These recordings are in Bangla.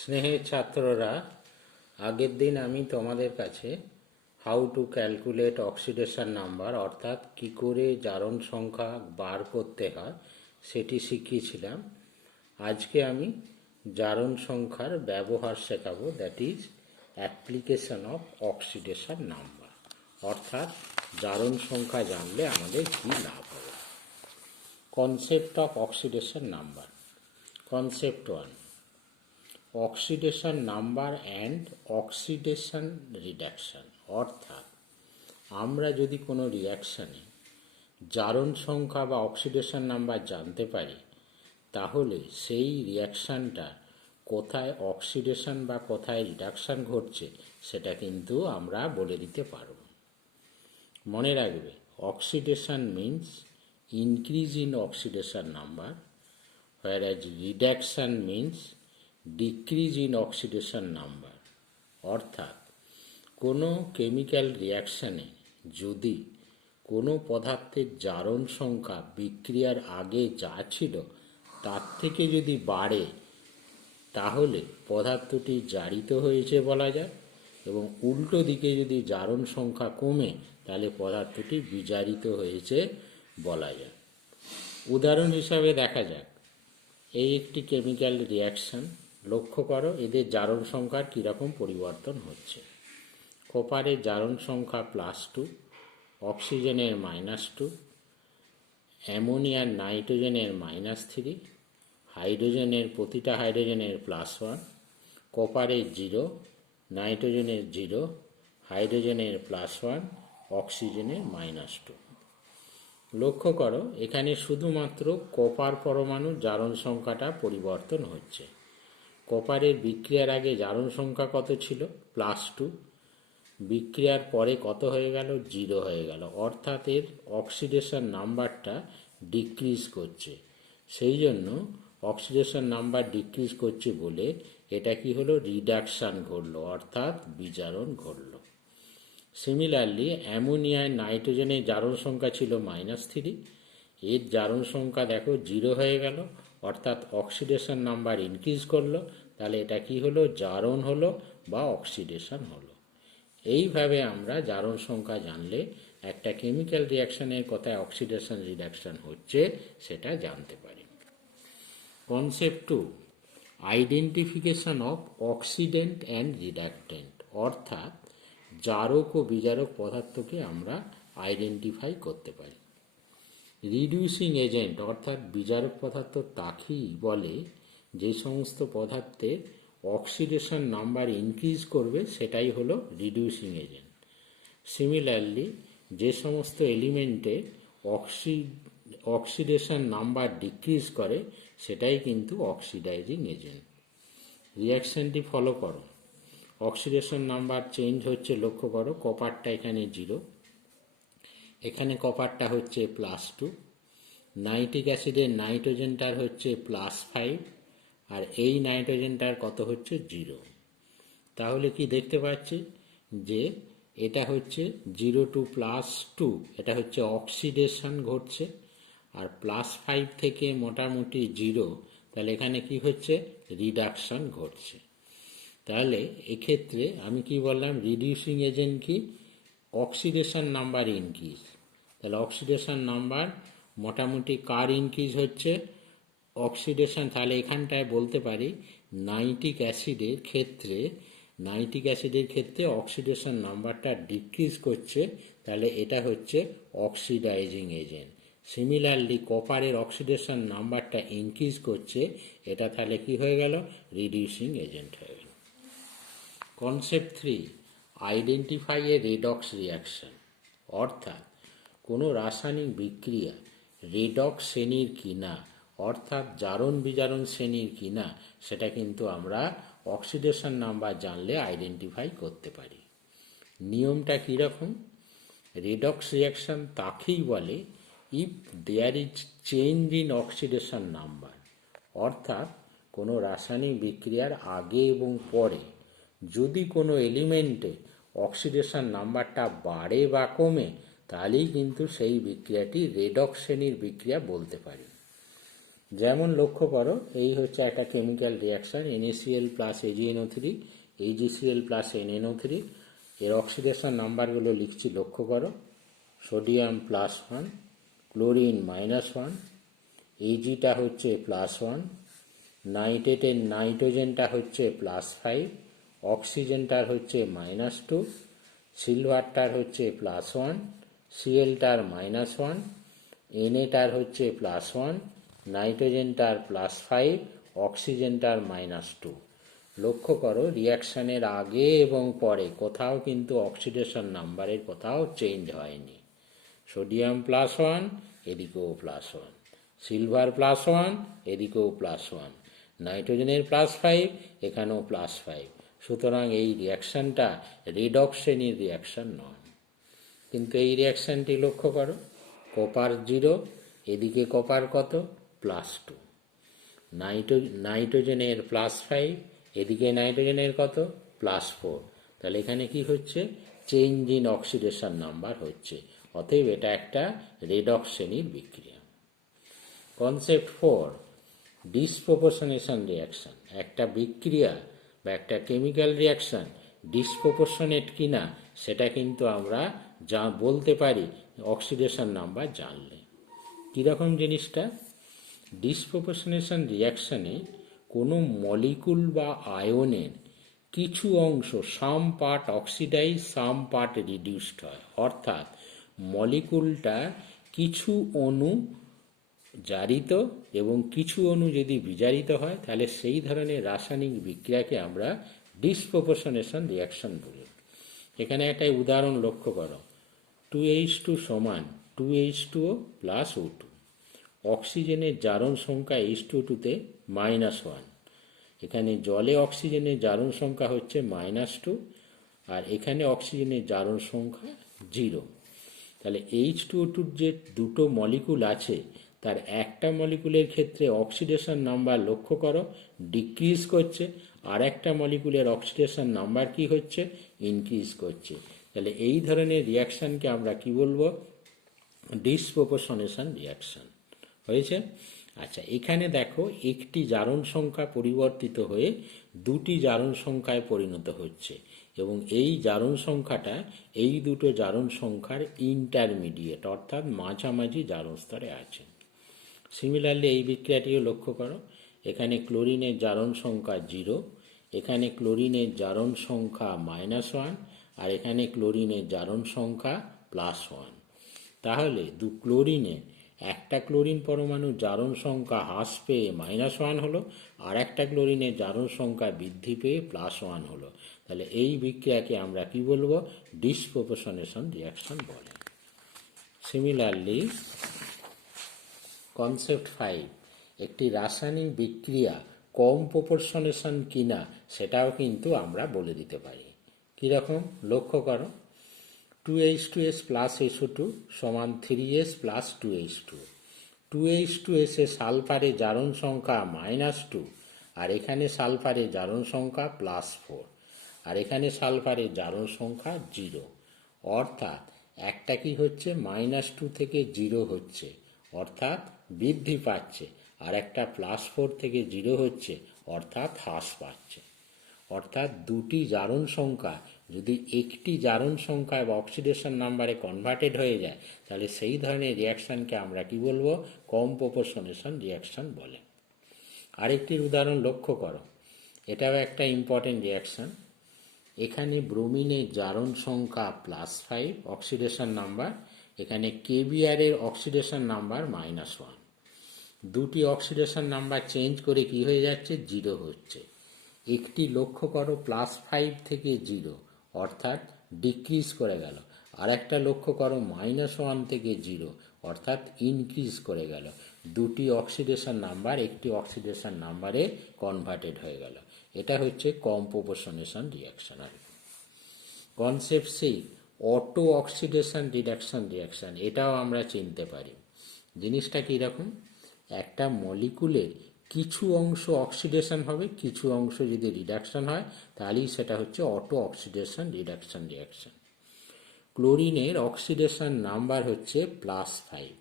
স্নেহের ছাত্ররা, আগের দিন আমি তোমাদের কাছে how to calculate oxidation number অর্থাৎ কি করে জারণ সংখ্যা বার করতে হয় সেটি শিখিয়েছিলাম। আজকে আমি জারণ সংখ্যার ব্যবহার শেখাবো, that is application of oxidation number, অর্থাৎ জারণ সংখ্যা জানলে আমাদের কী লাভ হবে। Concept of oxidation number. Concept 1, oxidation number and oxidation reduction. অর্থাৎ আমরা যদি কোনো রিয়াকশানে জারণ সংখ্যা বা অক্সিডেশন নাম্বার জানতে পারি, তাহলে সেই রিয়াকশানটার কোথায় অক্সিডেশন বা কোথায় রিডাকশান ঘটছে সেটা কিন্তু আমরা বলে দিতে পারব। মনে রাখবে, oxidation means increase in oxidation number, whereas reduction means decrease in oxidation number. অর্থাৎ কোনো কেমিক্যাল রিয়াকশানে যদি কোনো পদার্থের জারণ সংখ্যা বিক্রিয়ার আগে যা ছিল তার থেকে যদি বাড়ে, তাহলে পদার্থটি জারিত হয়েছে বলা যায়, এবং উল্টো দিকে যদি জারণ সংখ্যা কমে তাহলে পদার্থটি বিজারিত হয়েছে বলা যায়। উদাহরণ হিসাবে দেখা যাক, এই একটি কেমিক্যাল রিয়াকশান। লক্ষ্য করো এদের জারণ সংখ্যার কীরকম পরিবর্তন হচ্ছে। কপারের জারণ সংখ্যা +2, অক্সিজেনের -2, অ্যামোনিয়ার নাইট্রোজেনের -3, হাইড্রোজেনের প্রতিটা হাইড্রোজেনের +1, কপারের 0, নাইট্রোজেনের 0, হাইড্রোজেনের +1, অক্সিজেনের -2। লক্ষ্য করো এখানে শুধুমাত্র কপার পরমাণুর জারণ সংখ্যাটা পরিবর্তন হচ্ছে। কপারের বিক্রিয়ার আগে জারণ সংখ্যা কত ছিল? +2। বিক্রিয়ার পরে কত হয়ে গেল? 0 হয়ে গেল। অর্থাৎ এর অক্সিডেশন নাম্বারটা ডিক্রিজ করছে। সেই জন্য অক্সিডেশন নাম্বার ডিক্রিজ করছে বলে এটা কি হলো? রিডাকশান ঘটল, অর্থাৎ বিজারণ ঘটল। সিমিলারলি অ্যামোনিয়ায় নাইট্রোজেনের জারণ সংখ্যা ছিল -3, এর জারণ সংখ্যা দেখো 0 হয়ে গেল, অর্থাৎ অক্সিডেশন নাম্বার ইনক্রিজ করলো। তাহলে এটা কি হলো? জারণ হলো বা অক্সিডেশন হলো। এইভাবে আমরা জারণ সংখ্যা জানলে একটা কেমিক্যাল রিয়াকশানের কোথায় অক্সিডেশন রিডাকশন হচ্ছে সেটা জানতে পারি। Concept 2, identification of oxidant and reductant. অর্থাৎ জারক ও বিজারক পদার্থকে আমরা আইডেন্টিফাই করতে পারি। রিডিউসিং এজেন্ট অর্থাৎ বিজারক পদার্থ তাকেই বলে যে সমস্ত পদার্থের অক্সিডেশন নাম্বার ইনক্রিজ করবে, সেটাই হলো রিডিউসিং এজেন্ট। সিমিলারলি যে সমস্ত এলিমেন্টের অক্সিডেশন নাম্বার ডিক্রিজ করে সেটাই কিন্তু অক্সিডাইজিং এজেন্ট। রিয়াকশানটি ফলো করো। অক্সিডেশন নাম্বার চেঞ্জ হচ্ছে, লক্ষ্য করো কপারটা এখানে 0, এখানে কপারটা হচ্ছে +2, নাইট্রিক অ্যাসিডের নাইট্রোজেনটার হচ্ছে +5, আর এই নাইট্রোজেনটার কত হচ্ছে? 0। তাহলে কি দেখতে পাচ্ছি যে এটা হচ্ছে 0 to +2, এটা হচ্ছে অক্সিডেশন ঘটছে, আর +5 থেকে মোটামুটি 0, তাহলে এখানে কি হচ্ছে? রিডাকশান ঘটছে। তাহলে এক্ষেত্রে আমি কি বললাম? রিডিউসিং এজেন্ট কি? Oxidation number increase. তাহলে অক্সিডেশন নাম্বার মোটামুটি কার ইনক্রিজ হচ্ছে? অক্সিডেশন। তাহলে এখানটায় বলতে পারি নাইট্রিক অ্যাসিডের ক্ষেত্রে অক্সিডেশন নাম্বারটা ডিক্রিজ করছে, তাহলে এটা হচ্ছে অক্সিডাইজিং এজেন্ট। সিমিলারলি কপারের অক্সিডেশন নাম্বারটা ইনক্রিজ করছে, এটা তাহলে কি হয়ে গেল? রিডিউসিং এজেন্ট হয়ে গেল। কনসেপ্ট 3, আইডেন্টিফাই এ রেডক্স রিয়াকশন। অর্থাৎ কোনো রাসায়নিক বিক্রিয়া রেডক্স শ্রেণীর কিনা, অর্থাৎ জারণ বিজারণ শ্রেণীর কিনা, সেটা কিন্তু আমরা অক্সিডেশন নাম্বার জানলে আইডেন্টিফাই করতে পারি। নিয়মটা কীরকম? রেডক্স রিয়াকশন তাকেই বলে if there is change in oxidation number. অর্থাৎ কোনো রাসায়নিক বিক্রিয়ার আগে এবং পরে যদি কোনো এলিমেন্টে অক্সিডেশন নাম্বারটা বাড়ে বা কমে, তাহলেই কিন্তু সেই বিক্রিয়াটি রেডক্স শ্রেণীর বিক্রিয়া বলতে পারি। যেমন লক্ষ্য করো, এই হচ্ছে একটা chemical reaction NaCl plus AgNO3, AgCl plus NNO3। এর অক্সিডেশন নাম্বারগুলো লিখছি, লক্ষ্য করো। সোডিয়াম +1, ক্লোরিন -1, Ag হচ্ছে +1, নাইট্রেটের নাইট্রোজেনটা হচ্ছে +5, অক্সিজেনটার হচ্ছে -2, সিলভারটার হচ্ছে +1, Clটার -1, Na হচ্ছে +1, নাইট্রোজেনটার +5, অক্সিজেনটার -2। লক্ষ্য করো, রিয়াকশানের আগে এবং পরে কোথাও কিন্তু অক্সিডেশন নাম্বারের কোথাও চেঞ্জ হয়নি। সোডিয়াম +1, এদিকেও +1, সিলভার +1, এদিকেও +1, নাইট্রোজেনের +5, এখানেও +5। সুতরাং এই রিয়াকশানটা রেডক্স শ্রেণীর রিয়াকশান নয়। কিন্তু এই রিয়াকশানটি লক্ষ্য করো, কপার 0, এদিকে কপার কত, +2, নাইট্রোজেনের +5, এদিকে নাইট্রোজেনের কত, +4। তাহলে এখানে কি হচ্ছে, চেঞ্জ ইন অক্সিডেশন নাম্বার হচ্ছে। অতএব এটা একটা রেডক্স শ্রেণীর বিক্রিয়া। Concept 4, disproportionation reaction. একটা বিক্রিয়া বা একটা কেমিক্যাল রিয়াকশান ডিসপ্রপোর্শনেট কিনা সেটা কিন্তু আমরা যা বলতে পারি অক্সিডেশন নাম্বার জানলে। কীরকম জিনিসটা, ডিসপ্রপোর্শনেশন রিয়াকশানে কোনো মলিকুল বা আয়নের কিছু অংশ সাম পার্ট অক্সিডাইজ সাম পার্ট রিডিউসড হয়। অর্থাৎ মলিকুলটা কিছু অণু জারিত এবং কিছু অণু যদি বিজারিত হয় তাহলে সেই ধরনের রাসায়নিক বিক্রিয়াকে আমরা ডিসপ্রপোর্শনেশন রিয়াকশন বলি। এখানে একটা উদাহরণ লক্ষ্য করো, 2H2 সমান 2H2O প্লাস O2। অক্সিজেনের জারণ সংখ্যা H2O2-তে -1, এখানে জলে অক্সিজেনের জারণ সংখ্যা হচ্ছে -2, আর এখানে অক্সিজেনের জারণ সংখ্যা 0। তাহলে H2O2-র যে দুটো মলিকুল আছে তার একটা মলিকুলের ক্ষেত্রে অক্সিডেশন নাম্বার লক্ষ্য করো ডিক্রিজ করছে, আর একটা মলিকুলের অক্সিডেশন নাম্বার কি হচ্ছে, ইনক্রিজ করছে। তাহলে এই ধরনের রিয়াকশানকে আমরা কি বলবো, ডিসপ্রপোর্শনেশন রিয়াকশান। হয়েছে? আচ্ছা, এখানে দেখো একটি জারণ সংখ্যা পরিবর্তিত হয়ে দুটি জারণ সংখ্যায় পরিণত হচ্ছে এবং এই জারণ সংখ্যাটা এই দুটো জারণ সংখ্যার ইন্টারমিডিয়েট অর্থাৎ মাঝামাঝি জারণ স্তরে আছে। সিমিলারলি এই বিক্রিয়াটিও লক্ষ্য করো, এখানে ক্লোরিনের জারণ সংখ্যা 0, এখানে ক্লোরিনের জারণ সংখ্যা -1, আর এখানে ক্লোরিনের জারণ সংখ্যা +1। তাহলে ক্লোরিনের একটা ক্লোরিন পরমাণুর জারণ সংখ্যা হ্রাস পেয়ে -1 হলো, আর একটা ক্লোরিনের জারণ সংখ্যা বৃদ্ধি পেয়ে +1 হলো। তাহলে এই বিক্রিয়াকে আমরা কি বলবো, ডিসপ্রপোর্শনেশন রিয়াকশন বলে। সিমিলারলি কনসেপ্ট 5, একটি রাসায়নিক বিক্রিয়া কম প্রপোর্শনেশন কিনা সেটাও কিন্তু আমরা বলে দিতে পারি। কীরকম, লক্ষ্য করো, 2H2S প্লাস SO2 সমান 3S প্লাস 2H2। 2H2S এ সালফারের জারণ সংখ্যা -2, আর এখানে সালফারের জারণ সংখ্যা +4, আর এখানে সালফারের জারণ সংখ্যা 0। অর্থাৎ একটা কি হচ্ছে, -2 থেকে 0 হচ্ছে অর্থাৎ বৃদ্ধি পাচ্ছে, আর একটা +4 থেকে 0 হচ্ছে অর্থাৎ হ্রাস পাচ্ছে। অর্থাৎ দুটি জারণ সংখ্যা যদি একটি জারণ সংখ্যায় বা অক্সিডেশন নাম্বারে কনভার্টেড হয়ে যায় তাহলে সেই ধরনের রিয়াকশানকে আমরা কি বলবো, কম প্রপোর্শনেশন রিয়াকশান বলে। আরেকটির উদাহরণ লক্ষ্য করো, এটাও একটা ইম্পর্টেন্ট রিয়াকশান। এখানে ব্রোমিনের জারণ সংখ্যা +5 অক্সিডেশন নাম্বার, এখানে KBr-এর অক্সিডেশন নাম্বার -1। দুটি অক্সিডেশন নাম্বার চেঞ্জ করে কি হয়ে যাচ্ছে, 0 হচ্ছে। একটি লক্ষ্য করো +5 থেকে 0 অর্থাৎ ডিক্রিজ করে গেল, আর একটা লক্ষ্য করো -1 থেকে 0 অর্থাৎ ইনক্রিজ করে গেল। দুটি অক্সিডেশন নাম্বার একটি অক্সিডেশন নাম্বারে কনভার্টেড হয়ে গেল। এটা হচ্ছে কম প্রপোর্শনেশন রিয়াকশন। আর concept 6, auto oxidation reduction reaction, এটাও আমরা চিনতে পারি। জিনিসটা কীরকম, একটা মলিকুলের কিছু অংশ অক্সিডেশন হবে, কিছু অংশ যদি রিডাকশন হয় তাহলেই সেটা হচ্ছে অটো অক্সিডেশন রিডাকশন রিয়াকশান। ক্লোরিনের অক্সিডেশন নাম্বার হচ্ছে +5,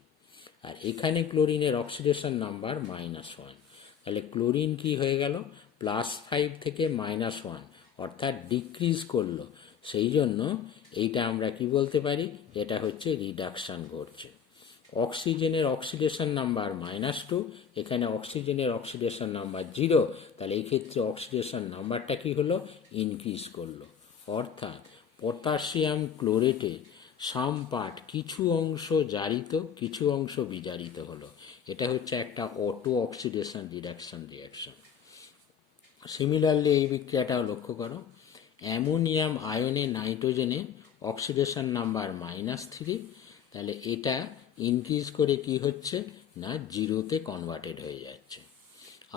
আর এখানে ক্লোরিনের অক্সিডেশন নাম্বার -1। তাহলে ক্লোরিন কি হয়ে গেল, +5 থেকে -1, অর্থাৎ ডিক্রিজ করলো। সেই জন্য এইটা আমরা কি বলতে পারি, এটা হচ্ছে রিডাকশান ঘটছে। অক্সিজেনের অক্সিডেশন নাম্বার -2, এখানে অক্সিজেনের অক্সিডেশন নাম্বার 0, তাহলে এই ক্ষেত্রে অক্সিডেশন নাম্বারটা কি হলো, ইনক্রিজ করলো। অর্থাৎ পটাশিয়াম ক্লোরেটে সাম পার্ট, কিছু অংশ জারিত কিছু অংশ বিজারিত হলো। এটা হচ্ছে একটা auto oxidation reduction reaction. Similarly এই বিক্রিয়াটাও লক্ষ্য করো, অ্যামোনিয়াম আয়নে নাইট্রোজেনে অক্সিডেশন নাম্বার -3, তাহলে এটা ইনক্রিজ করে কি হচ্ছে না 0-তে কনভার্টেড হয়ে যাচ্ছে।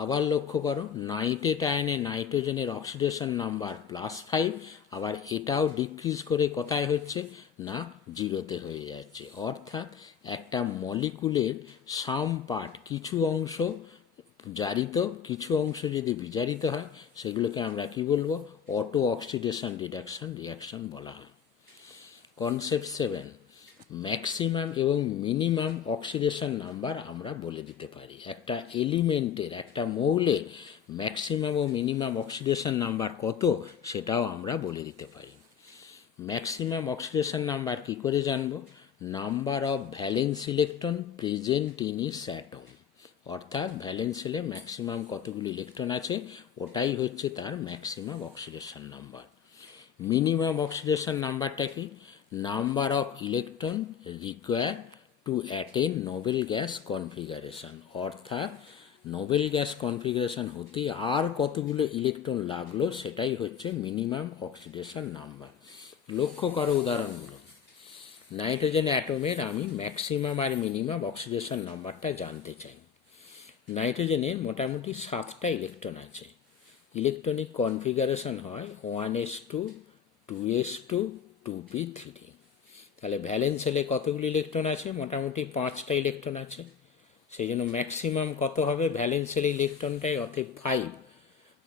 আবার লক্ষ্য করো, নাইট্রেট আয়নে নাইট্রোজেনের অক্সিডেশন নাম্বার +5, আবার এটাও ডিক্রিজ করে কোথায় হচ্ছে না 0-তে হয়ে যাচ্ছে। অর্থাৎ একটা মলিকুলের সাম পার্ট, কিছু অংশ জারিত কিছু অংশ যদি বিজারিত হয়, সেগুলোকে আমরা কি বলবো, অটো অক্সিডেশন রিডাকশন রিয়াকশন বলা হয়। কনসেপ্ট 7, ম্যাক্সিমাম এবং মিনিমাম অক্সিডেশন নাম্বার আমরা বলে দিতে পারি। একটা এলিমেন্টের, একটা মৌলের ম্যাক্সিমাম ও মিনিমাম অক্সিডেশন নাম্বার কত, সেটাও আমরা বলে দিতে পারি। ম্যাক্সিমাম অক্সিডেশন নাম্বার কি করে জানবো, number of valence electron present in it's atom, অর্থাৎ ভ্যালেন্স শেলে ম্যাক্সিমাম কতগুলি ইলেকট্রন আছে, ওটাই হচ্ছে তার maximum oxidation number. Minimum oxidation নাম্বারটা কি, number of electron require to attain Nobel gas configuration, অর্থাৎ নোবেল গ্যাস কনফিগারেশন হতে আর কতগুলো ইলেকট্রন লাগলো, সেটাই হচ্ছে মিনিমাম অক্সিডেশন নাম্বার। লক্ষ্য করো উদাহরণগুলো। নাইট্রোজেন অ্যাটমের আমি ম্যাক্সিমাম আর মিনিমাম অক্সিডেশন নাম্বারটা জানতে চাই। নাইট্রোজেনের মোটামুটি 7টা ইলেকট্রন আছে। ইলেকট্রনিক কনফিগারেশন হয় 1s2, 2s2, 2p3। তাহলে ভ্যালেন্স শেলে কতগুলি ইলেকট্রন আছে, মোটামুটি 5টা ইলেকট্রন আছে। সেই জন্য ম্যাক্সিমাম কত হবে, ভ্যালেন্স শেলে ইলেকট্রনটাই, অতএব 5।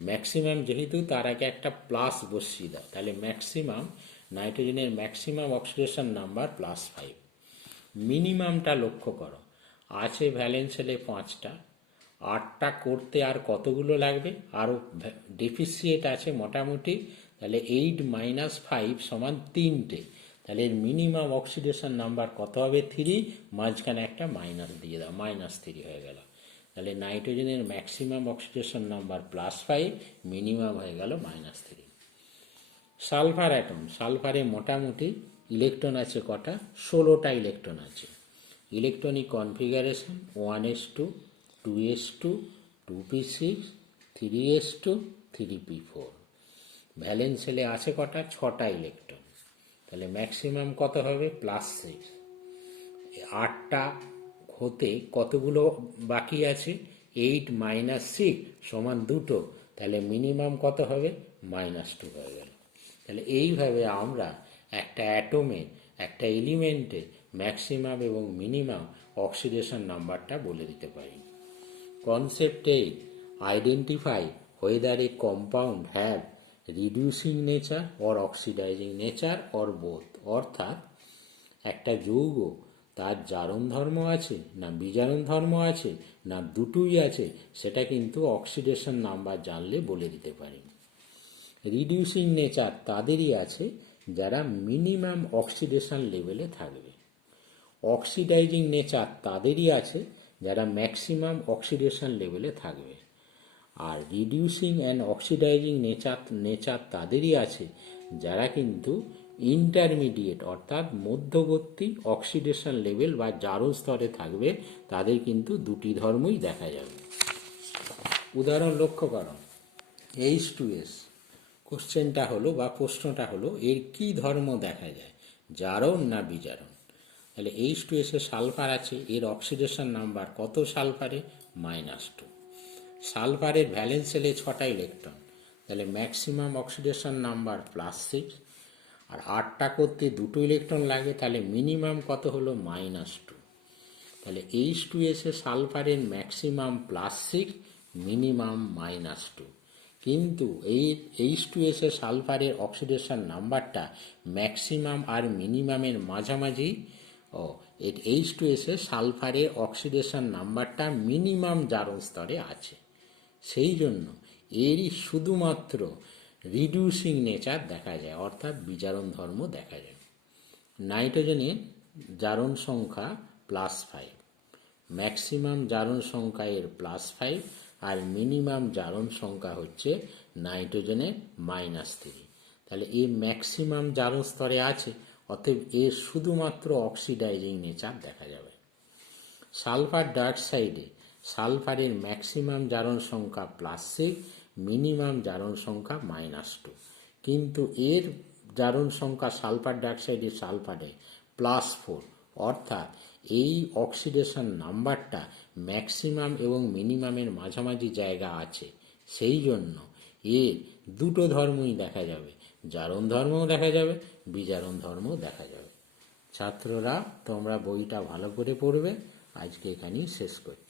ম্যাক্সিমাম যেহেতু, তার আগে একটা প্লাস বসিয়ে দাও, তাহলে ম্যাক্সিমাম, নাইট্রোজেনের ম্যাক্সিমাম অক্সিডেশন নাম্বার +5। মিনিমামটা লক্ষ্য করো, আছে ভ্যালেন্স শেলে 5টা, 8টা করতে আর কতগুলো লাগবে, আরও ডেফিসিয়েট আছে মোটামুটি, তাহলে 8 - 5 = 3টে। তাহলে এর মিনিমাম অক্সিডেশন নাম্বার কত হবে, 3, মাঝখানে একটা মাইনাস দিয়ে দাও, -3 হয়ে গেল। তাহলে নাইট্রোজেনের ম্যাক্সিমাম অক্সিডেশন নাম্বার +5, মিনিমাম হয়ে গেল -3। সালফার অ্যাটম, সালফারে মোটামুটি ইলেকট্রন আছে কটা, 16টা ইলেকট্রন আছে। Electronic configuration 1s2, 2s2, 2p6, 3s2, 3p4। Valence শেলে আছে কটা, 6টা ইলেকট্রন। তাহলে ম্যাক্সিমাম কত হবে, +6। 8টা হতে কতগুলো বাকি আছে, 8 - 6 = 2টো, তাহলে মিনিমাম কত হবে, -2 হয়ে গেল। তাহলে এইভাবে আমরা একটা অ্যাটমে, একটা এলিমেন্টে ম্যাক্সিমাম এবং মিনিমাম অক্সিডেশন নাম্বারটা বলে দিতে পারি। Concept 8, identify whether a compound have reducing nature or oxidizing nature or both, অর্থাৎ একটা যৌগ তার জারণ ধর্ম আছে না বিজারণ ধর্ম আছে না দুটোই আছে, সেটা কিন্তু অক্সিডেশন নাম্বার জানলে বলে দিতে পারি। রিডিউসিং নেচার তাদেরই আছে যারা মিনিমাম অক্সিডেশন লেভেলে থাকবে। অক্সিডাইজিং নেচার তাদেরই আছে যারা ম্যাক্সিমাম অক্সিডেশন লেভেলে থাকবে। আর রিডিউসিং অ্যান্ড অক্সিডাইজিং নেচার তাদেরই আছে যারা কিন্তু ইন্টারমিডিয়েট, অর্থাৎ মধ্যবর্তী অক্সিডেশন লেভেল বা জারণ স্তরে থাকবে, তাদের কিন্তু দুটি ধর্মই দেখা যাবে। উদাহরণ লক্ষ্য করো, H2S, কোশ্চেনটা হলো বা প্রশ্নটা হলো, এর কি ধর্ম দেখা যায়, জারণ না বিজারণ। তাহলে H2S এ সালফার আছে, এর অক্সিডেশন নাম্বার কত সালফারে, -2। সালফারের ভ্যালেন্স শেলে 6টা ইলেকট্রন, তাহলে ম্যাক্সিমাম অক্সিডেশন নাম্বার +6। আর 8টা করতে 2টো ইলেকট্রন লাগে, তাহলে মিনিমাম কত হলো, -2। তাহলে H2S এ সালফারের ম্যাক্সিমাম +6, মিনিমাম -2। কিন্তু এই H2S এ সালফারের অক্সিডেশন নাম্বারটা ম্যাক্সিমাম আর মিনিমামের মাঝামাঝি, ও H2S এ সালফারের অক্সিডেশন নাম্বারটা মিনিমাম জারণ স্তরে আছে, সেই জন্য এরই শুধুমাত্র রিডিউসিং নেচার দেখা যায়, অর্থাৎ বিজারণ ধর্ম দেখা যায়। নাইট্রোজেনের জারণ সংখ্যা +5, ম্যাক্সিমাম জারণ সংখ্যা এর +5 আর মিনিমাম জারণ সংখ্যা হচ্ছে নাইট্রোজেনের -3। তাহলে এই ম্যাক্সিমাম জারণ স্তরে আছে, অতএব এর শুধুমাত্র অক্সিডাইজিং নেচার দেখা যাবে। সালফার ডাইঅক্সাইডে সালফারের ম্যাক্সিমাম জারণ সংখ্যা +6, মিনিমাম জারণ সংখ্যা -2, কিন্তু এর জারণ সংখ্যা সালফার ডাইঅক্সাইডে সালফারে +4, অর্থাৎ এই অক্সিডেশন নাম্বারটা ম্যাক্সিমাম এবং মিনিমামের মাঝামাঝি জায়গা আছে, সেই জন্য এর দুটো ধর্মই দেখা যাবে, জারণ ধর্মও দেখা যাবে, বিজারণ ধর্মও দেখা যাবে। ছাত্ররা তোমরা বইটা ভালো করে পড়বে। আজকে এখানেই শেষ করছি।